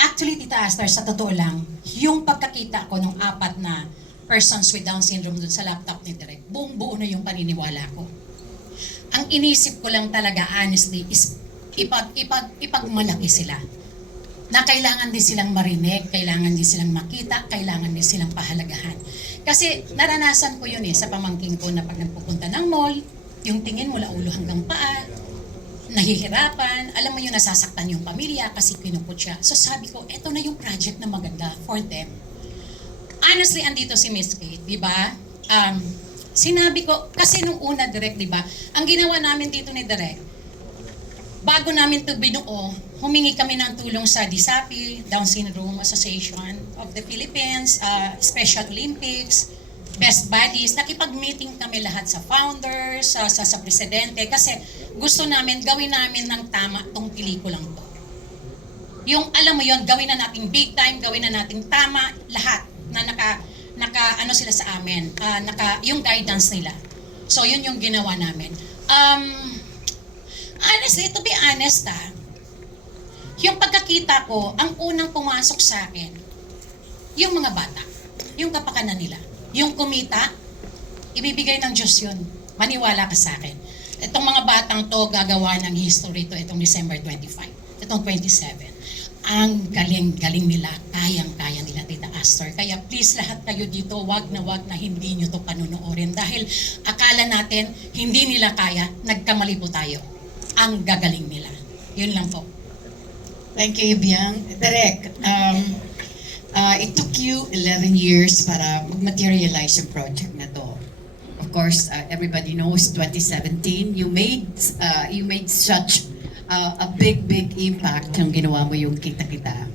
Actually, Tita Esther, sa totoo lang, yung pagkakita ko ng apat na persons with Down syndrome dun sa laptop ni Direk, buong buo na yung paniniwala ko. Ang inisip ko lang talaga, honestly, is ipagmalaki sila. Na kailangan din silang marinig, kailangan din silang makita, kailangan din silang pahalagahan. Kasi naranasan ko yun sa pamangking ko na pag nagpupunta ng mall, yung tingin mula ulo hanggang paa, nahihirapan, alam mo yung nasasaktan yung pamilya kasi kinupot siya. So sabi ko, eto na yung project na maganda for them. Honestly, andito si Miss Kate, di ba? Sinabi ko, kasi nung una Direk, di ba, ang ginawa namin dito ni Direk, bago namin ito binuo, humingi kami ng tulong sa DSAPI, Down Syndrome Association of the Philippines, Special Olympics, Best Buddies. Nakipag-meeting kami lahat sa founders, sa presidente, kasi gusto namin, gawin namin ng tama tong pelikulang to. Yung alam mo yon, gawin na natin big time, gawin na natin tama, lahat na naka ano sila sa amin, yung guidance nila. So yun yung ginawa namin. Honestly, to be honest yung pagkakita ko, ang unang pumasok sa akin, yung mga bata, yung kapakanan nila. Yung kumita, ibibigay ng Diyos yun. Maniwala ka sa akin. Itong mga batang to, gagawa ng history to itong December 25, itong 27. Ang galing-galing nila, kayang-kaya nila, Tita Esther. Kaya please lahat kayo dito, wag na hindi nyo to panunuorin. Dahil akala natin, hindi nila kaya, nagkamali po tayo. Ang gagaling nila. Yun lang po. Thank you, Ibiang. Direk, it took you 11 years para mag-materialize yung project na to. Of course, everybody knows 2017, you made such a big impact nung ginawa mo yung Kita-Kita.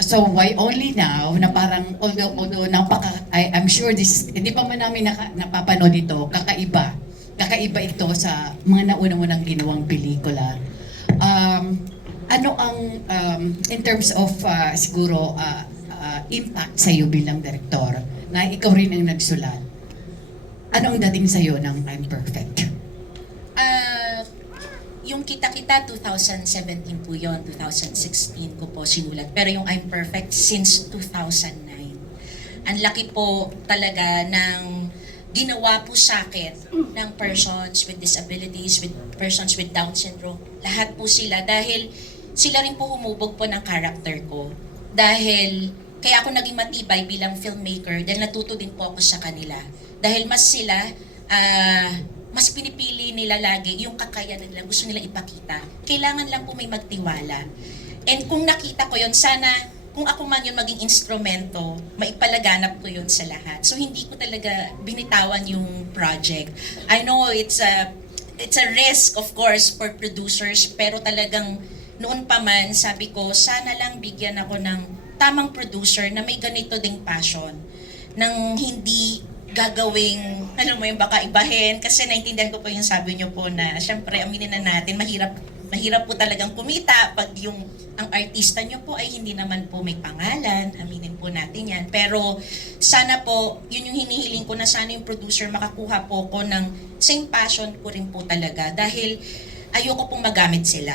So why only now na parang although I'm sure this hindi pa man namin napapanood ito, kakaiba ito sa mga nauna mo nang ginawang pelikula. Ano ang in terms of siguro impact sa iyo bilang direktor na ikaw rin ang nagsulat? Ano ang dating sa iyo ng I'm Perfect? Yung Kita-Kita 2017 po yon, 2016 ko po sinulat. Pero yung I'm Perfect since 2009. Ang laki po talaga ng ginawa po sa akin ng persons with disabilities, with persons with Down syndrome. Lahat po sila dahil sila rin po humubog po ng character ko. Dahil kaya ako naging matibay bilang filmmaker dahil natuto din po ako sa kanila. Dahil mas sila, mas pinipili nila lagi yung kakayanan nila, gusto nila ipakita. Kailangan lang po may magtiwala. And kung nakita ko yon, sana kung ako man yung maging instrumento, maipalaganap ko yun sa lahat. So hindi ko talaga binitawan yung project. I know it's a risk of course for producers, pero talagang noon pa man sabi ko, sana lang bigyan ako ng tamang producer na may ganito ding passion, nang hindi gagawing, alam mo yung baka ibahin, kasi naintindihan ko po yung sabi niyo po na, syempre, aminin na natin, mahirap po talagang kumita pag ang artista niyo po ay hindi naman po may pangalan, aminin po natin yan. Pero sana po, yun yung hinihiling ko na sana yung producer makakuha po ko ng same passion ko rin po talaga, dahil ayoko pong magamit sila.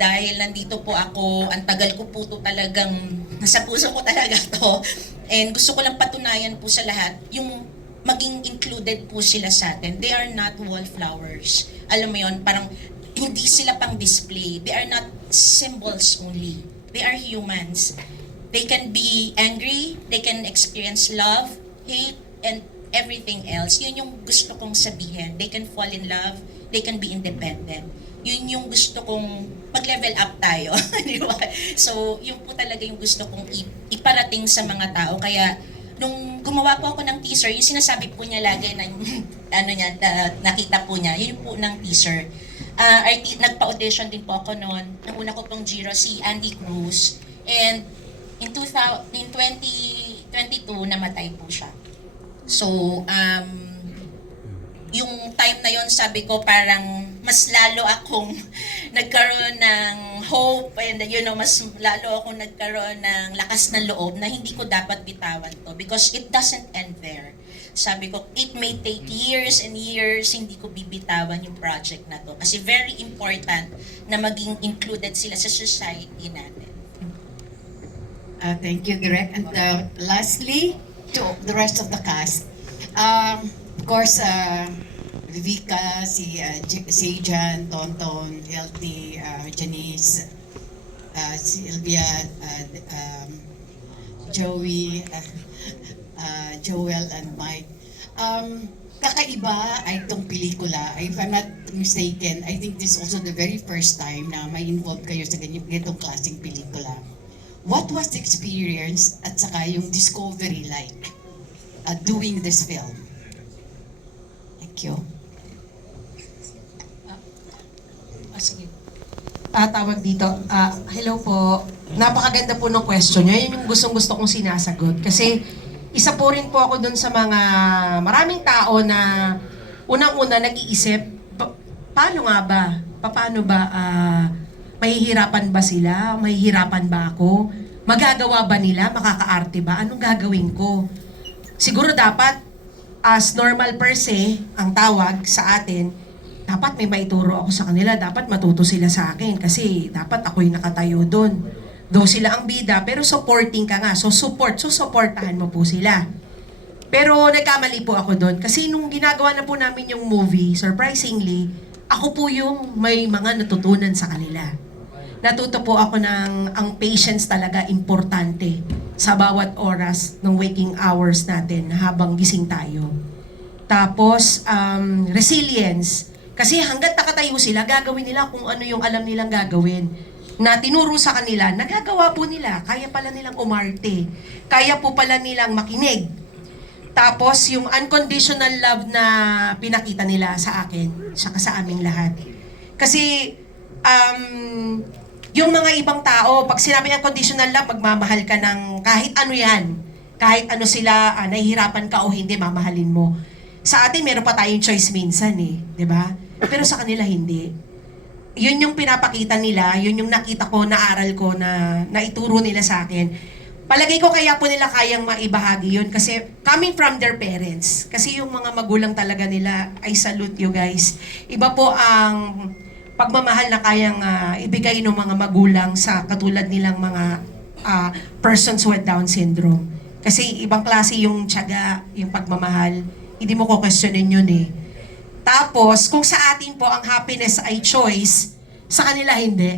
Dahil nandito po ako, ang tagal ko po to talagang, nasa puso ko talaga to. And gusto ko lang patunayan po sa lahat, yung maging included po sila sa atin. They are not wallflowers. Alam mo yon, parang hindi sila pang display. They are not symbols only. They are humans. They can be angry, they can experience love, hate, and everything else. Yun yung gusto kong sabihin. They can fall in love, they can be independent. Yun yung gusto kong mag-level up tayo. Di ba? So, yun po talaga yung gusto kong iparating sa mga tao. Kaya, nung gumawa po ako ng teaser, yung sinasabi po niya lagi na nakita po niya, yun po ng teaser. Nagpa-audition din po ako noon. Nang una ko pong Giro, si Andy Cruz. And in 2022, namatay po siya. So, yung time na yon, sabi ko parang mas lalo akong nagkaroon ng hope and mas lalo akong nagkaroon ng lakas ng loob na hindi ko dapat bitawan to because it doesn't end there. sabi ko, it may take years and years, hindi ko bibitawan yung project na to. Kasi very important na maging included sila sa society natin. Thank you, Direk. And lastly, to the rest of the cast. Of course, Vivica, si Sejan, Tonton, LT, Janice, Sylvia, Joey, Joel, and Mike. Kakaiba ay itong pelikula. If I'm not mistaken, I think this is also the very first time na may involve kayo sa ganitong klaseng pelikula. What was the experience at saka yung discovery like doing this film? Thank you. Sige. Tawag dito. Hello po. Napakaganda po ng question nyo. Yun yung gustong-gusto kong sinasagot. Kasi isa po rin po ako dun sa mga maraming tao na unang-una nag-iisip, paano nga ba? Paano ba? Mahihirapan ba sila? Mahihirapan ba ako? Magagawa ba nila? Makakaarte ba? Anong gagawin ko? Siguro dapat, as normal per se, ang tawag sa atin, dapat may maituro ako sa kanila. Dapat matuto sila sa akin. Kasi dapat ako'y nakatayo doon. Though sila ang bida, pero supporting ka nga. So supportahan mo po sila. Pero nagkamali po ako doon. Kasi nung ginagawa na po namin yung movie, surprisingly, ako po yung may mga natutunan sa kanila. Natuto po ako ng ang patience talaga importante sa bawat oras ng waking hours natin habang gising tayo. Tapos, resilience. Kasi hanggat nakatayo sila, gagawin nila kung ano yung alam nilang gagawin. Na tinuro sa kanila, nagagawa po nila. Kaya pala nilang umarte. Kaya po pala nilang makinig. Tapos, yung unconditional love na pinakita nila sa akin, saka sa aming lahat. Kasi, yung mga ibang tao, pag sinabi unconditional love, magmamahal ka ng kahit ano yan. Kahit ano sila, nahihirapan ka o hindi, mamahalin mo. Sa atin, meron pa tayong choice minsan eh. 'Di ba? Pero sa kanila, hindi. Yun yung pinapakita nila, yun yung nakita ko, naaral ko, na naituro nila sa akin. Palagay ko kaya po nila kayang maibahagi yun kasi coming from their parents. Kasi yung mga magulang talaga nila, I salute you guys. Iba po ang pagmamahal na kayang ibigay ng mga magulang sa katulad nilang mga persons with Down syndrome. Kasi ibang klase yung tiyaga, yung pagmamahal. Hindi mo ko questionin yun eh. Tapos, kung sa atin po ang happiness ay choice, sa kanila hindi.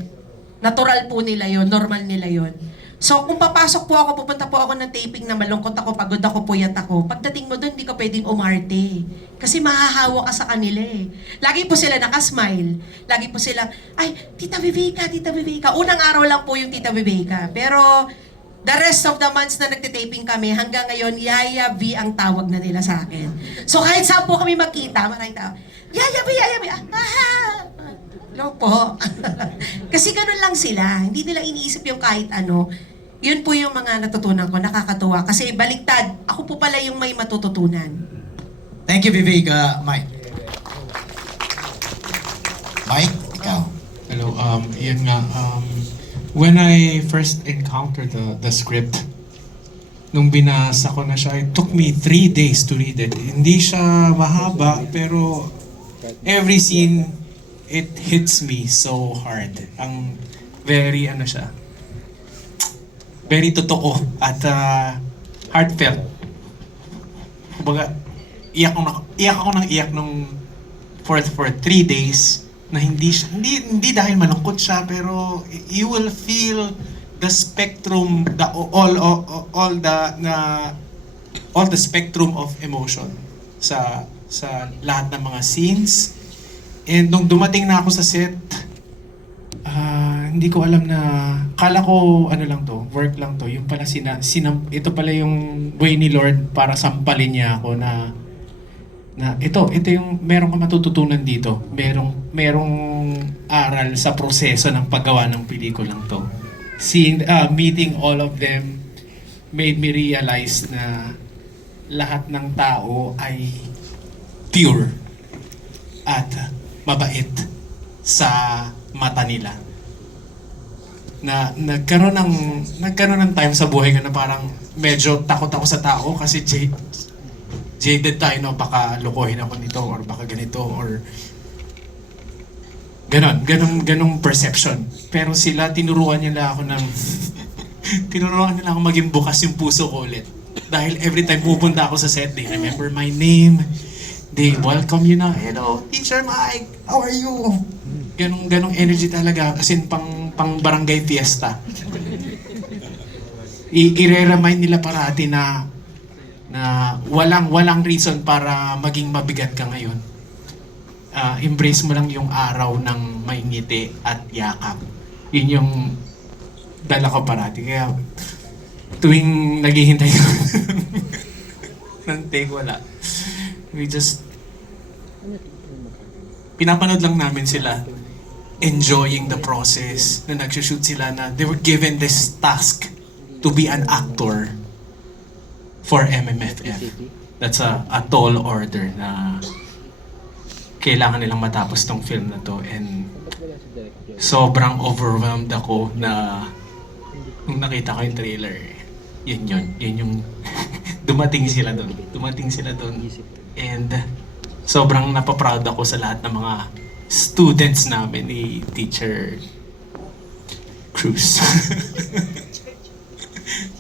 Natural po nila yon, normal nila yon. So, kung papasok po ako, pupunta po ako ng taping na malungkot ako, pagod ako, puyat ako, pagdating mo doon, hindi ka pwedeng umarte. Kasi mahahawa ka sa kanila eh. Lagi po sila nakasmile. Lagi po sila, ay, Tita Viveka, Tita Viveka. Unang araw lang po yung Tita Viveka. Pero, the rest of the months na nagtitaping kami, hanggang ngayon, Yaya V ang tawag na nila sa akin. So, kahit saan po kami magkita, maraming tao, Yaya V, Yaya V, Hello po. Kasi ganun lang sila. Hindi nila iniisip yung kahit ano. Yun po yung mga natutunan ko, nakakatuwa. Kasi baliktad, ako po pala yung may matututunan. Thank you, Viveka. Mike. Mike, ikaw. Hello, yun nga, when I first encountered the script, nung binasa ko na siya, it took me 3 days to read it. Hindi siya mahaba, pero every scene, it hits me so hard. Ang very, very totoo at heartfelt. Kumbaga, iyak ako ng iyak nung for 3 days na hindi dahil malungkot siya, pero you will feel the spectrum, all the spectrum of emotion sa lahat ng mga scenes. And nung dumating na ako sa set, hindi ko alam na, kala ko work lang to. Yung pala ito pala yung way ni Lord para sampalin niya ako na ito yung meron ka matututunan dito. Merong aral sa proseso ng paggawa ng pelikulang to. Meeting all of them made me realize na lahat ng tao ay pure at mabait sa mata nila. Na nagkaroon ng time sa buhay ko na parang medyo takot ako sa tao kasi jaded tayo, no? Baka lokohin ako nito or baka ganito or ganong perception. Pero sila, tinuruan nila ako ng tinuruan nila ako maging bukas yung puso ko ulit. Dahil every time pupunta ako sa set, they remember my name. They welcome you na, hello, Teacher Mike, how are you? Ganong energy talaga, as in pang barangay fiesta. I-remind nila parati na walang reason para maging mabigat ka ngayon. Embrace mo lang yung araw ng may ngiti at yakap. Yun yung dala ko parati. Kaya tuwing naghihintay ko ng take, wala. We just pinapanood lang namin sila enjoying the process na nagsushoot sila na they were given this task to be an actor for MMFF. That's a tall order na kailangan nilang matapos tong film na to, and sobrang overwhelmed ako na nung nakita ko yung trailer. Yun yung dumating sila doon and sobrang napaproud ako sa lahat ng mga students namin ni Teacher Cruz.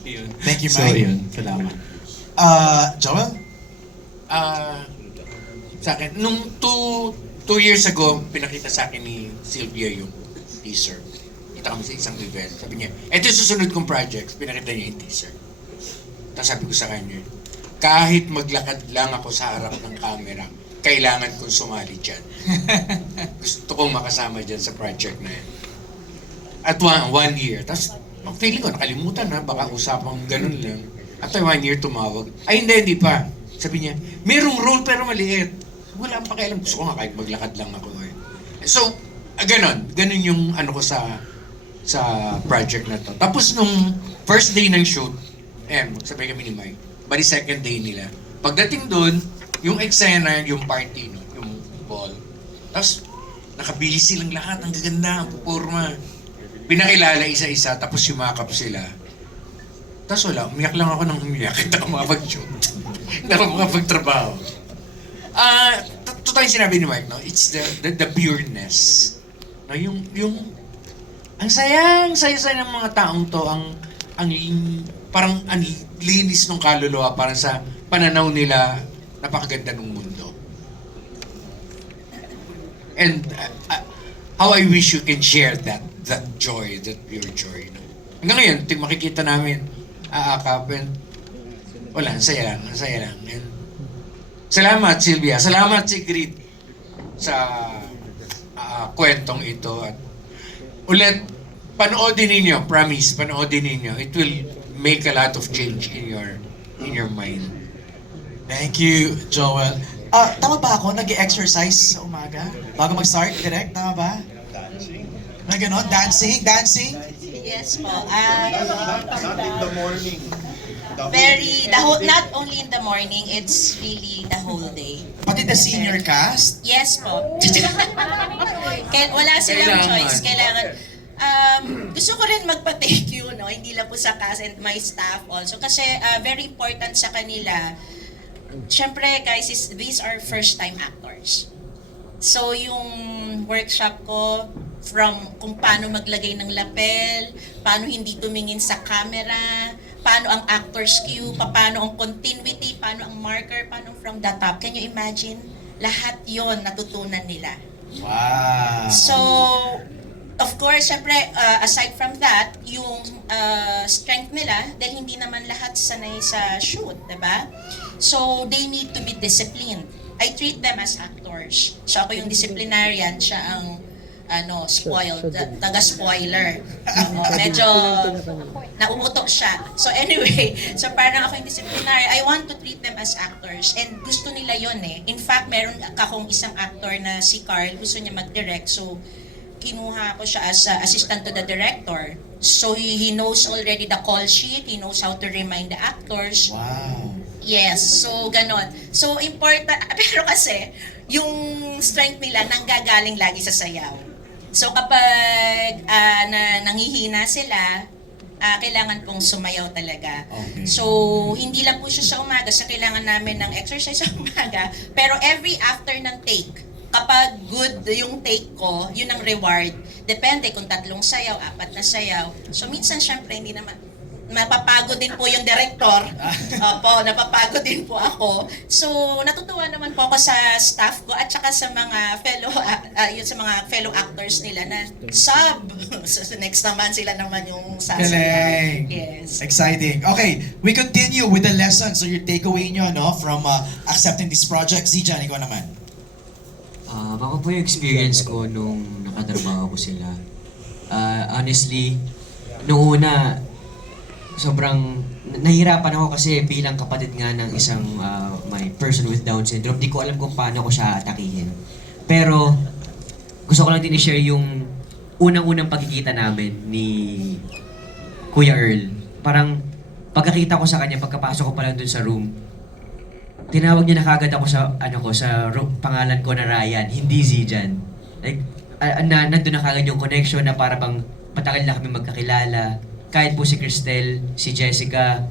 Yun. Thank you, So Mike. yun, salamat. Joel? Sa akin, nung two years ago, pinakita sa akin ni Sylvia yung teaser. Kita kami sa isang event. Sabi niya, eto yung susunod kong projects. Pinakita niya yung teaser. Tapos sabi ko sa kanya, kahit maglakad lang ako sa harap ng camera, kailangan kong sumali dyan. Gusto kong makasama dyan sa project na yan. At one year. Tapos, feeling ko, nakalimutan na, baka usapang ganun lang. After 1 year, tumawag. Ay, hindi pa. Sabi niya, merong role pero maliit. Wala akong pakialam. Gusto ko nga kahit maglakad lang ako. So, ganon yung ano ko sa project na to. Tapos nung first day ng shoot, sabi kami ni Mike, bali second day nila. Pagdating doon, yung eksena, yung party, no, yung ball. Tapos, nakabihis silang lahat. Ang gaganda, ang pupurma. Pinakilala isa-isa, tapos yumakap sila. Tapos wala, umiyak lang ako ng umiyak. Hindi ako makapag-shoot. Hindi ako makapag-trabaho. Totoo yung sinabi ni Mike, no? It's the pureness. No, yung ang saya ng mga taong to, parang ang linis ng kaluluwa, parang sa pananaw nila, napakaganda ng mundo. And how I wish you can share that joy, that pure joy. No? Hanggang ngayon, makikita namin, aakapin, wala, ang saya lang. And, salamat Sylvia, salamat Sigrid sa kwentong ito. At ulit, panoodin ninyo, promise, panoodin ninyo. It will make a lot of change in your mind. Thank you, Joel. Tama ba ako? Nag-exercise sa umaga? Bago mag-start, direct? Tama ba? Na gano'n? Dancing? Yes po. Not only in the morning, it's really the whole day. Pati the senior cast? Yes po. Wala silang choice. Kailangan, gusto ko rin magpa-thank you, no? Hindi lang po sa cast and my staff also. Kasi very important sa kanila. Siyempre, guys, these are first-time actors. So, yung workshop ko, from kung paano maglagay ng lapel, paano hindi tumingin sa camera, paano ang actor's cue, paano ang continuity, paano ang marker, paano from the top. Can you imagine? Lahat yon natutunan nila. Wow. So, of course, syempre, aside from that, yung strength nila, dahil hindi naman lahat sanay sa shoot, diba? So, they need to be disciplined. I treat them as actors. So, ako yung disciplinarian, siya ang spoiled, taga-spoiler. Medyo nauutok siya. So anyway, so parang ako yung disciplinary. I want to treat them as actors. And gusto nila yon eh. In fact, meron akong isang actor na si Carl, gusto niya mag-direct. So, kinuha ko siya as assistant to the director. So, he knows already the call sheet. He knows how to remind the actors. Wow. Yes, so ganon. So important, pero kasi yung strength nila nanggagaling lagi sa sayaw. So kapag nanghihina sila, kailangan pong sumayaw talaga. Okay. So, hindi lang po siya sa umaga, sa kailangan namin ng exercise sa umaga, pero every after ng take, kapag good yung take ko, yun ang reward. Depende kung 3 sayaw, 4 na sayaw. So, minsan syempre hindi naman, napapagod din po yung director. Opo, napapagod din po ako. So, natutuwa naman po ako sa staff ko at saka sa mga fellow actors nila na sub. So, next naman sila naman yung sasayaw. Galing. Yes. Exciting. Okay, we continue with the lessons. So your takeaway nyo, no, from accepting this project. Zijan, ikaw naman. Baka po yung experience ko nung nakatrabaho ko sila. Honestly, noong una, sobrang nahirapan ako kasi bilang kapatid nga ng isang may person with Down syndrome, di ko alam kung paano ko siya atakihin. Pero gusto ko lang din i-share yung unang-unang pagkikita namin ni Kuya Earl. Parang pagkakita ko sa kanya, pagkapasok ko pa lang dun sa room, tinawag niya na kagad ako sa pangalan ko na Ryan, hindi Zijan. Like nandun na kagad yung connection na para bang matagal na kami magkakilala. Kahit po si Cristel, si Jessica,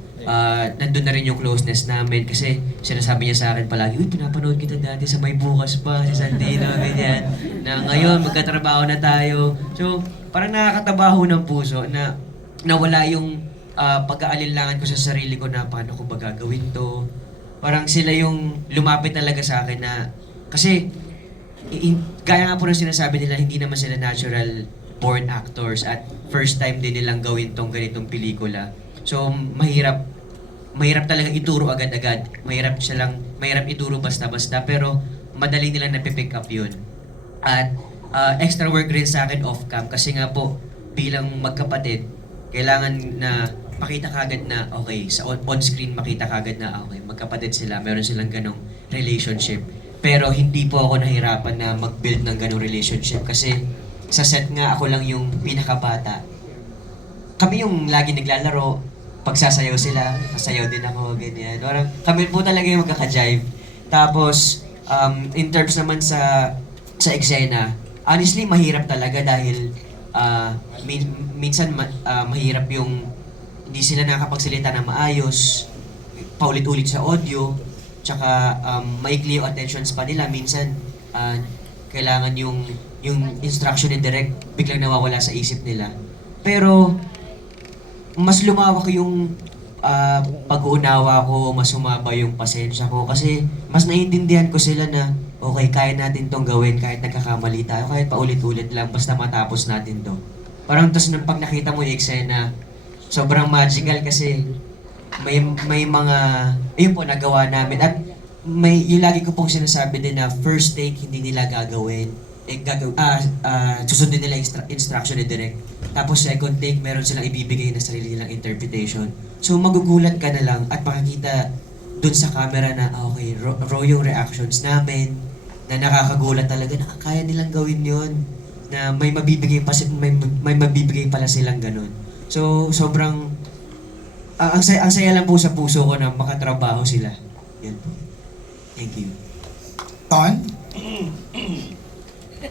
nandun na rin yung closeness namin kasi sinasabi niya sa akin palagi, uy, pinapanood kita dati sa May Bukas pa, si Santino, ganyan, na ngayon magkatrabaho na tayo. So, parang nakakatabaho ng puso na nawala yung pag-aalinlangan ko sa sarili ko na paano ko ba gagawin to. Parang sila yung lumapit talaga sa akin na, kasi, gaya nga po ng sinasabi nila, hindi naman sila natural born actors at first time din nilang gawin tong ganitong pelikula. So, mahirap talaga ituro agad-agad. Mahirap ituro basta-basta, pero madali nilang napipick up yun. At extra work rin sa akin off-cam kasi nga po, bilang magkapatid, kailangan na makita kagad na, okay, sa on-screen makita kagad na, okay, magkapatid sila, meron silang ganong relationship. Pero hindi po ako nahirapan na mag-build ng ganong relationship kasi sa set nga ako lang yung pinakabata. Kami yung lagi naglalaro, pagsasayaw sila, sasayaw din ako, ganyan. Parang kami po talaga yung magkaka-jive. Tapos, in terms naman sa eksena, honestly, mahirap talaga dahil minsan mahirap yung hindi sila nakakapagsalita na maayos, paulit-ulit sa audio, tsaka maikli yung attentions pa nila. Minsan, kailangan yung instruction ni direct biglang nawawala sa isip nila. Pero, mas lumawak yung pag-uunawa ko, mas humaba yung pasensya ko kasi mas naiintindihan ko sila na okay, kaya natin tong gawin kahit nagkakamali tayo, kahit paulit-ulit lang, basta matapos natin to. Parang tapos pag nakita mo yung eksena, sobrang magical kasi may mga, ayun po, nagawa namin. At yung lagi ko pong sinasabi din na first take hindi nila gagawin. Susundin nila instruction ni direct. Tapos second take, meron silang ibibigay na sarili nilang interpretation. So magugulat ka na lang at makikita dun sa camera na okay, raw yung reactions namin, na nakakagulat talaga na kaya nilang gawin yon, na may mabibigay pala silang ganun. So sobrang ang saya lang po sa puso ko na makatrabaho sila. Yan po. Thank you. Ton?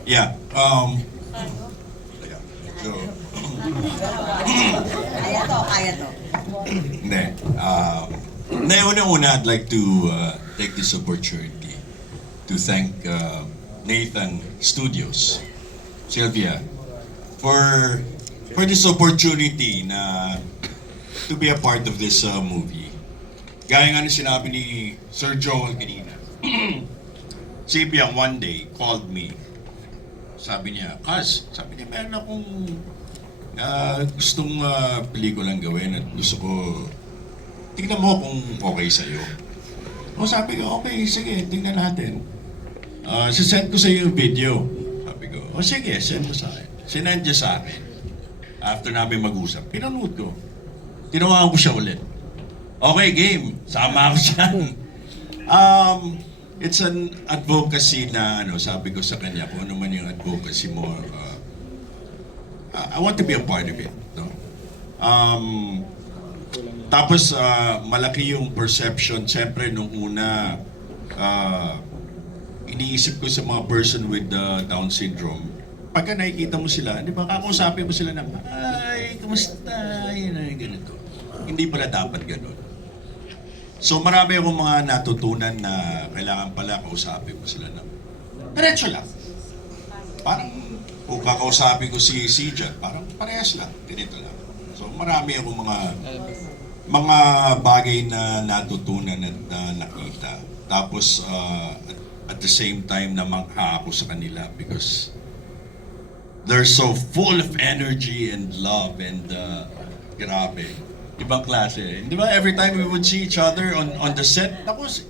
Yeah. So, hindi. Una-una, I'd like to take this opportunity to thank Nathan Studios, Sylvia, for this opportunity na to be a part of this movie. Gaya nga na sinabi ni Sir Joel kanina, si Biang one day called me. Sabi niya, sabi niya, meron akong gustong pelikulang gawin at gusto ko, tingnan mo kung okay sa'yo. Sabi ko, okay, sige, tingnan natin. Sisend ko sa'yo yung video. Sabi ko, sige, send mo sa akin. Sinend niya sa akin. After namin mag-usap, pinanood ko. Tinawagan ko siya ulit. Okay, game. Sama ako dyan. It's an advocacy na sabi ko sa kanya kung ano man yung advocacy mo, I want to be a part of it, no? Tapos malaki yung perception siyempre nung una, iniisip ko sa mga person with Down syndrome, pagka nakikita mo sila, di ba, kakausapin mo sila ng, ay, Hi, kamusta? Yun na, ganito. Hindi pala dapat ganun. So marami akong mga natutunan na kailangan pala kausapin mo sila ng diretso lang. Parang kung kakausapin ko si Jan, parang parehas lang, ganito lang. So marami akong mga bagay na natutunan at nakita. Tapos at the same time namangha ako sa kanila because they're so full of energy and love and grabe. Ibang klase. Di ba? Every time we would see each other on the set, tapos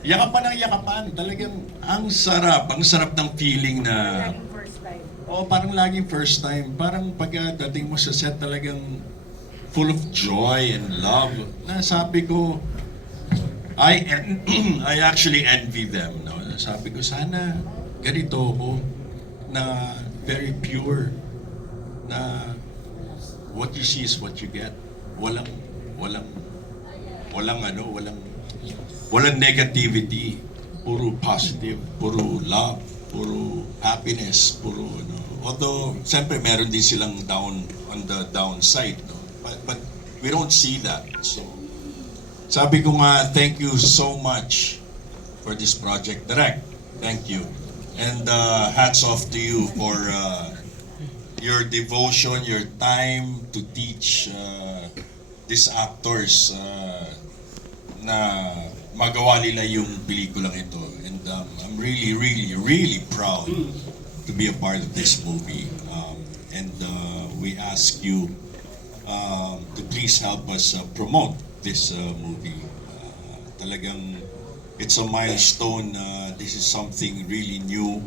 yakapan ng yakapan. Talagang ang sarap ng feeling na parang laging first time. Parang pagdating mo sa set talagang full of joy and love. Na sabi ko, I actually envy them. No? Sabi ko, sana ganito ako na very pure na what you see is what you get. Walang negativity, puro positive, puro love, puro happiness, puro Although, siyempre meron din silang on the downside, no? But we don't see that. So, sabi ko nga, thank you so much for this project, Direk. Thank you. And hats off to you for your devotion, your time to teach these actors na magawa nila yung pelikulang ito. And I'm really, really, really proud to be a part of this movie. And we ask you to please help us promote this movie. Talagang it's a milestone. This is something really new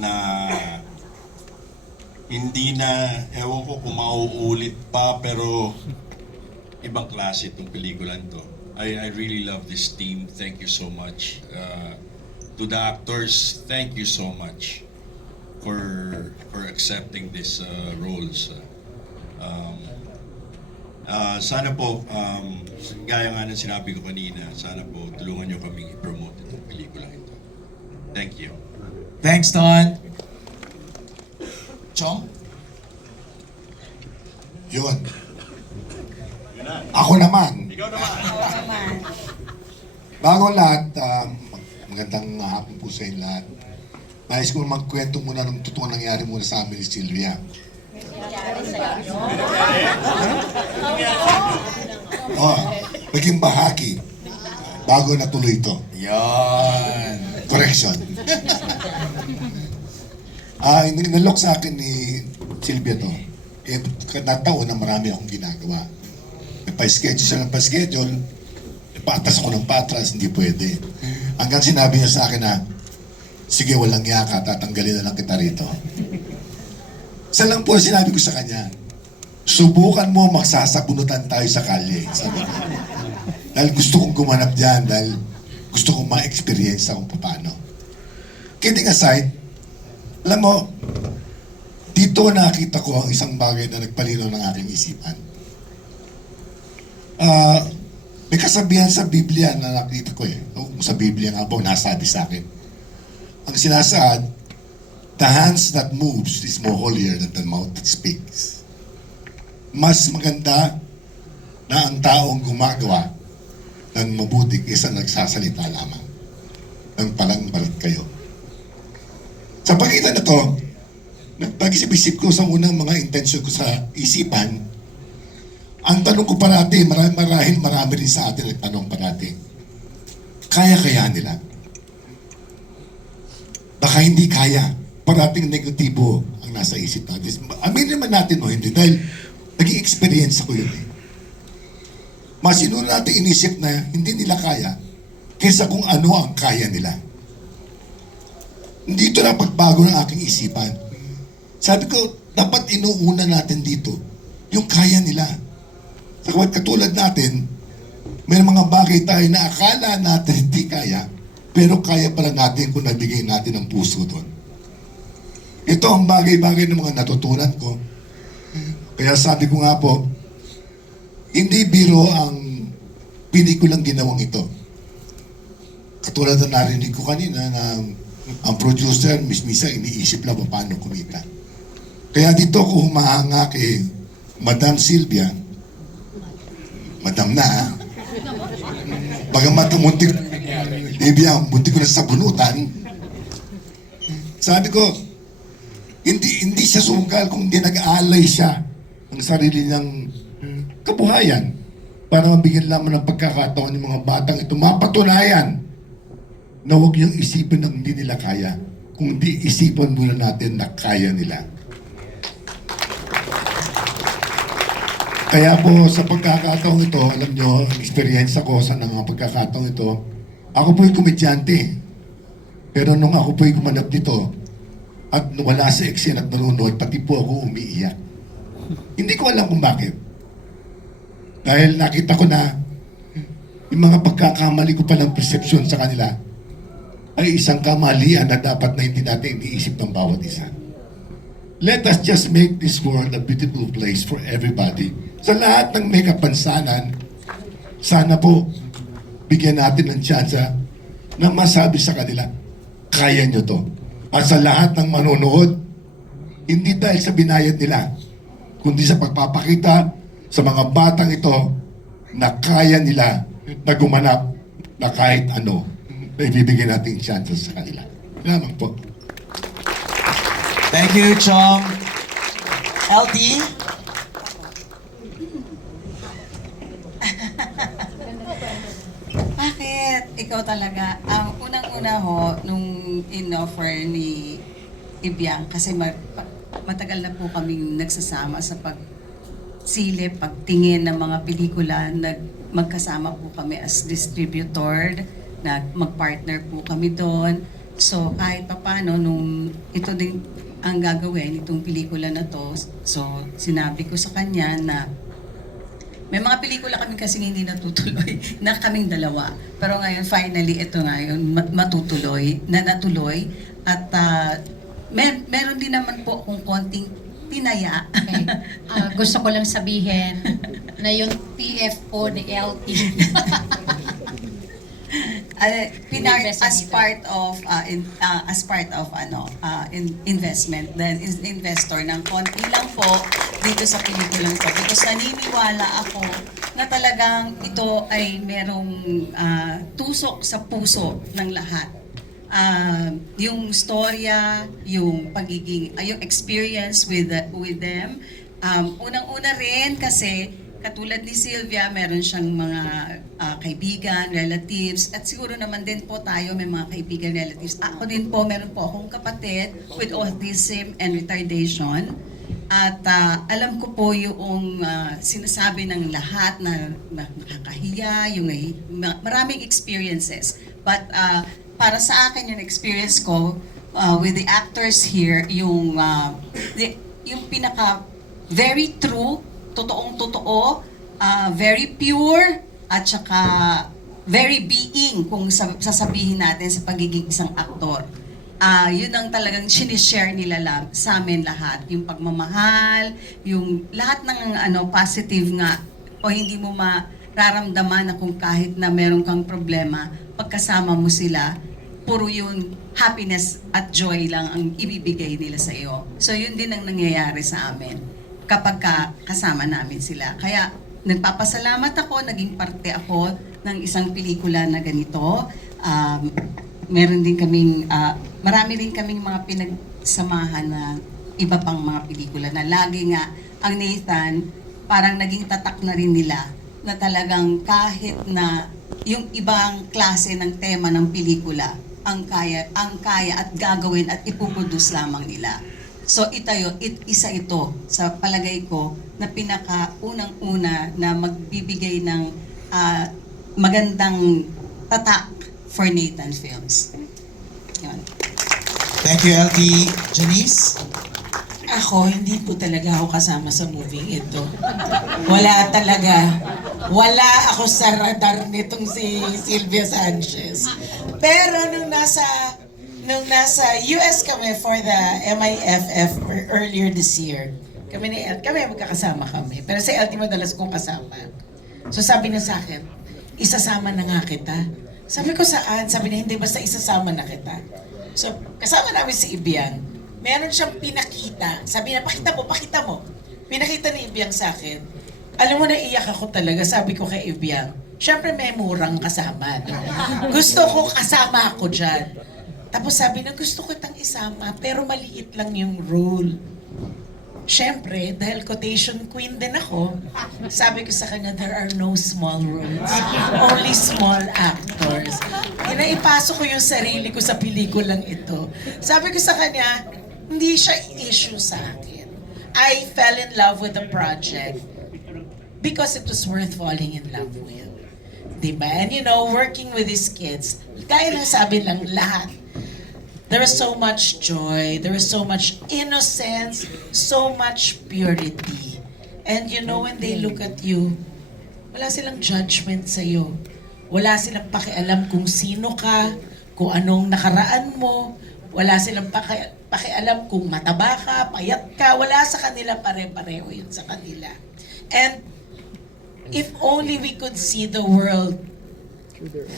na hindi na, ewan ko kung mauulit pa, pero ibang klase itong pelikulan to. I really love this team. Thank you so much. To the actors, thank you so much for accepting these roles. Sana po, gaya nga ng sinabi ko kanina, sana po tulungan nyo kaming i-promote itong pelikulang ito. Thank you. Thanks, Don. Chong? Yun. Ako naman. Ikaw naman. Bago lahat, magandang hapon po sa inyo lahat. Nais ko magkwento muna ng totoo nangyari muna sa amin ni Sylvia. Maging bahagi bago natuloy ito. Yan. Correction. Inalok sa akin ni Sylvia to. Nataon na marami akong ginagawa. Pa-schedule siya ng pa-schedule, patas ako ng patras, hindi pwede. Hanggang sinabi niya sa akin na, sige, walang yaka, tatanggalin na lang kita rito. Isa lang po sinabi ko sa kanya, subukan mo magsasabunutan tayo sa kalye. Sabi ko. Dahil gusto kong gumanap dyan, dahil gusto kong ma-experience kung paano. Kidding aside, alam mo, dito nakita ko ang isang bagay na nagpalino ng aking isipan. May kasabihan sa Biblia na nakita ko sa Biblia nga po, nasabi sa akin. Ang sinasaad, the hands that moves is more holier than the mouth that speaks. Mas maganda na ang taong gumagawa ng mabuti kaysa nagsasalita lamang. Nang palang balat kayo. Sa pagitan na to, pag-isip-isip ko sa unang mga intensyon ko sa isipan, ang tanong ko parati, marami rin sa atin ang tanong parati, kaya nila? Baka hindi kaya. Parating negatibo ang nasa isip natin. Aminin naman natin o hindi, dahil naging experience ako yun eh. Mas inuna natin inisip na hindi nila kaya kaysa kung ano ang kaya nila. Dito na pagbago ng aking isipan. Sabi ko, dapat inuuna natin dito yung kaya nila. Katulad natin, may mga bagay tayo na akala natin hindi kaya, pero kaya pala natin kung nabigay natin ang puso doon. Ito ang bagay-bagay ng mga natutunan ko. Kaya sabi ko nga po, hindi biro ang pelikulang ginawang ito. Katulad na narinig ko kanina na ang producer, misa iniisip lang paano kumita. Kaya dito ako humahanga kay Madam Sylvia, Madam na, ha? Bagamat ang muntik, muntik ko na sa bunutan, sabi ko, hindi siya sugal kung hindi nag-aalay siya ng sarili niyang kabuhayan para mabigyan lamang ng pagkakataon ng mga batang ito mapatunayan na huwag niyong isipin na hindi nila kaya, kung di isipan muna natin na kaya nila. Kaya po sa pagkakataong ito, alam nyo, ang experience ko sa mga pagkakataong ito, ako po'y komedyante. Pero nung ako po'y gumanap dito, at wala sa eksena at nanonood, pati po ako umiiyak. Hindi ko alam kung bakit. Dahil nakita ko na yung mga pagkakamali ko palang perception sa kanila ay isang kamalian na dapat na hindi natin iniisip ng bawat isa. Let us just make this world a beautiful place for everybody. Sa lahat ng may kapansanan, sana po bigyan natin ng tsansa na masabi sa kanila, kaya nyo to. At sa lahat ng manonood, hindi dahil sa binayad nila, kundi sa pagpapakita sa mga batang ito na kaya nila na gumanap na kahit ano na ibibigay natin chances sa kanila. Salamat po. Thank you, Chong. LT? Bakit? Ikaw talaga. Unang-una ho, nung in-offer ni Ibiang, kasi matagal na po kaming nagsasama sa pagsilip, pagtingin ng mga pelikula, magkasama po kami as distributor, mag-partner po kami doon. So kahit papano, nung ito din ang gagawin, itong pelikula na to, so sinabi ko sa kanya na may mga pelikula kami kasi hindi natutuloy na kaming dalawa. Pero ngayon, finally, ito ngayon, natuloy. At meron din naman po akong konting tinaya. Okay. Gusto ko lang sabihin na yung TFO ni LT. As part of investment, then investor ng konti lang po dito sa pelikulang to, because naniniwala ako na talagang ito ay merong tusok sa puso ng lahat. Yung storya, yung pagiging, yung experience with them. Unang-una rin kasi katulad ni Sylvia, meron siyang mga kaibigan, relatives, at siguro naman din po tayo may mga kaibigan, relatives. Ako din po, meron po akong kapatid with autism and retardation. At alam ko po yung sinasabi ng lahat na nakakahiya, yung maraming experiences. But para sa akin, yung experience ko with the actors here, yung pinaka very true, totoong-totoo, very pure, at saka very being kung sasabihin natin sa pagiging isang aktor. Yun ang talagang sinishare nila sa amin lahat. Yung pagmamahal, yung lahat ng positive nga, o hindi mo mararamdaman na kung kahit na meron kang problema, pagkasama mo sila, puro yun happiness at joy lang ang ibibigay nila sa iyo. So yun din ang nangyayari sa amin kapag kasama namin sila. Kaya nagpapasalamat ako, naging parte ako ng isang pelikula na ganito. Meron din kaming, marami din kaming mga pinagsamahan na iba pang mga pelikula na lagi nga ang Nathan parang naging tatak na rin nila na talagang kahit na yung ibang klase ng tema ng pelikula ang kaya at gagawin at ipuproduce lamang nila. So isa ito sa palagay ko na pinaka-unang-una na magbibigay ng magandang tatak for Nathan Films. Yun. Thank you, LT. Janice? Ako, hindi po talaga ako kasama sa movie ito. Wala talaga. Wala ako sa radar nitong si Sylvia Sanchez. Pero nung nasa US kami for the MIFF earlier this year, kami magkakasama kami. Pero si LT madalas kong kasama. So sabi niya sa akin, isasama na nga kita. Sabi ko, saan? Sabi niya, hindi, basta isasama na kita. So kasama namin si Ibiang. Meron siyang pinakita. Sabi niya, pakita mo. pinakita ni Ibiang sa akin. Alam mo, naiyak ako talaga. Sabi ko kay Ibiang, syempre may murang kasama. No? Gusto ko kasama ako dyan. Tapos sabi na, gusto ko itang isama, pero maliit lang yung role. Syempre, dahil quotation queen din ako, sabi ko sa kanya, there are no small roles. Only small actors. Ipasok ko yung sarili ko sa pelikulang ito. Sabi ko sa kanya, hindi siya issue sa akin. I fell in love with the project because it was worth falling in love with. Diba? And you know, working with these kids, kaya lang sabi lang lahat. There is so much joy, there is so much innocence, so much purity. And you know, when they look at you, wala silang judgment sa'yo. Wala silang pakialam kung sino ka, kung anong nakaraan mo. Wala silang pakialam kung mataba ka, payat ka. Wala sa kanila, pare-pareho yun sa kanila. And if only we could see the world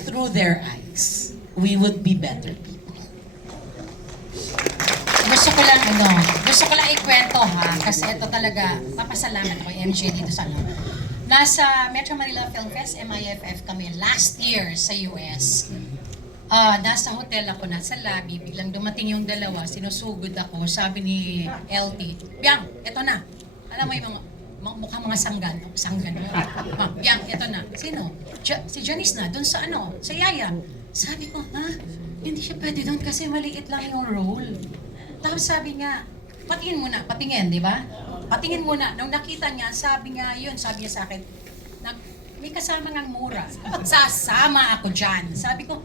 through their eyes, we would be better people. Gusto ko lang ikwento ha, kasi ito talaga, papasalamat ko MJ dito sa Nasa Metro Manila Film Fest, MIFF kami last year sa US. Nasa hotel ako, nasa lobby, biglang dumating yung dalawa, sinusugod ako, sabi ni LT, Biang, eto na. Alam mo yung mukhang mga sanggan. Biang, eto na. Sino? Si Janice na, dun sa sa Yaya. Sabi ko, hindi siya pwede doon kasi maliit lang yung role. Tapos sabi niya, patingin, di ba? Patingin muna. Nung nakita niya, sabi niya sa akin, may kasama ngang mura. Sasama ako dyan. Sabi ko,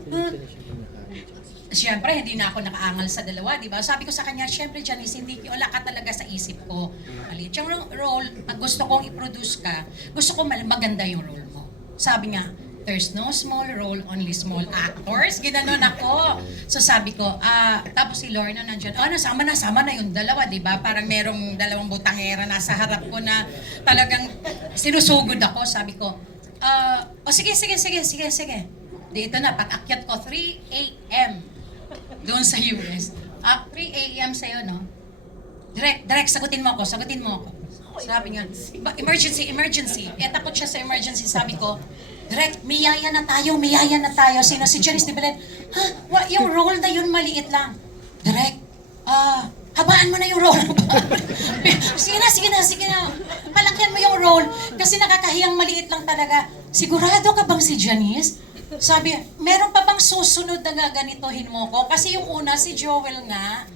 siyempre, hindi na ako nakaangal sa dalawa, di ba? Sabi ko sa kanya, siyempre, Janice, wala ka talaga sa isip ko. Maliit yung role, pag gusto kong i-produce ka, gusto ko maganda yung role mo. Sabi niya, there's no small role, only small actors. Ginanon ako. So sabi ko, tapos si Lorna nandiyan, sama na yung dalawa, di ba? Parang merong dalawang butangera nasa harap ko na talagang sinusugod ako. Sabi ko, sige. Dito na, pag-akyat ko, 3 a.m. doon sa US. 3 a.m. sa'yo, no? Direct, sagutin mo ako. Sabi niya, emergency. Takot siya sa emergency. Sabi ko, direct, miyaya na tayo. Sino? Si Janice de Belen. Yung role na yun maliit lang. Direct, habaan mo na yung role. Sige na. Palakyan mo yung role. Kasi nakakahiyang maliit lang talaga. Sigurado ka bang si Janice? Sabi, meron pa bang susunod na gaganitohin mo ko? Kasi yung una, si Joel nga,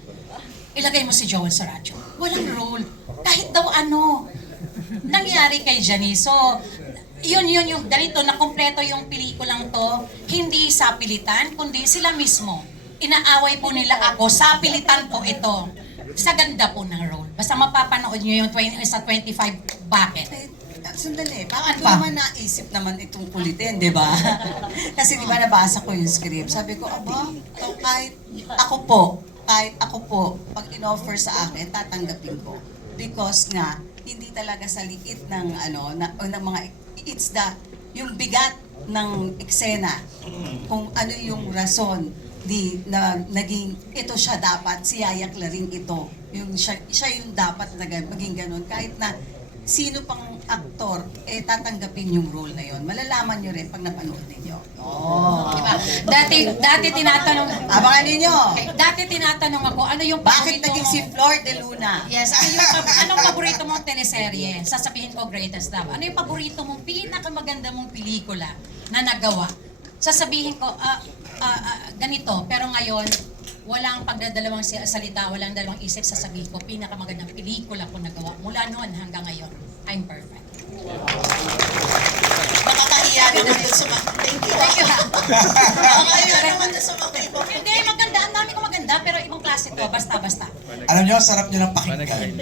ilagay mo si Joel sa radyo. Walang role. Kahit daw nangyari kay Janice. So, yun yung ganito, na kompleto yung pelikulang to, hindi sa pilitan, kundi sila mismo. Inaaway po nila ako, sa pilitan po ito. Sa ganda po ng role. Basta mapapanood nyo yung sa 25 bakit. Sandali, bakit ko naman naisip naman itong kulitin, di ba? Kasi di ba nabasa ko yung script. Sabi ko, kahit ako po, pag in-offer sa akin, tatanggapin ko. Because nga, hindi talaga sa liit ng ng mga, yung bigat ng eksena, kung ano yung rason na naging ito siya dapat, si Yaya Claring ito, yung siya yung dapat na maging ganun, kahit na sino pang aktor, tatanggapin yung role na yon. Malalaman nyo rin pag napanood ninyo. Diba? Dati tinatanong, abangan ninyo. Dati tinatanong ako, ano yung Bakit paborito naging mo? si Flor de Luna? Yes, anong paborito mong teleserye? Sasabihin ko Greatest Love. Ano yung paborito mong pinakamaganda mong pelikula na nagawa? Sasabihin ko, ganito, pero ngayon, walang pagdadalawang salita, walang dalawang isip, sasabihin ko, pinakamagandang pelikula ko nagawa. Mula noon hanggang ngayon, I'm perfect. Nakakahiya naman dun sa mga... Thank you. Nakakahiya naman dun sa mga ibang... Hindi, maganda. Ang dami ko maganda, pero ibang klase ko. Basta. Alam niyo, sarap niyo lang pakinggan.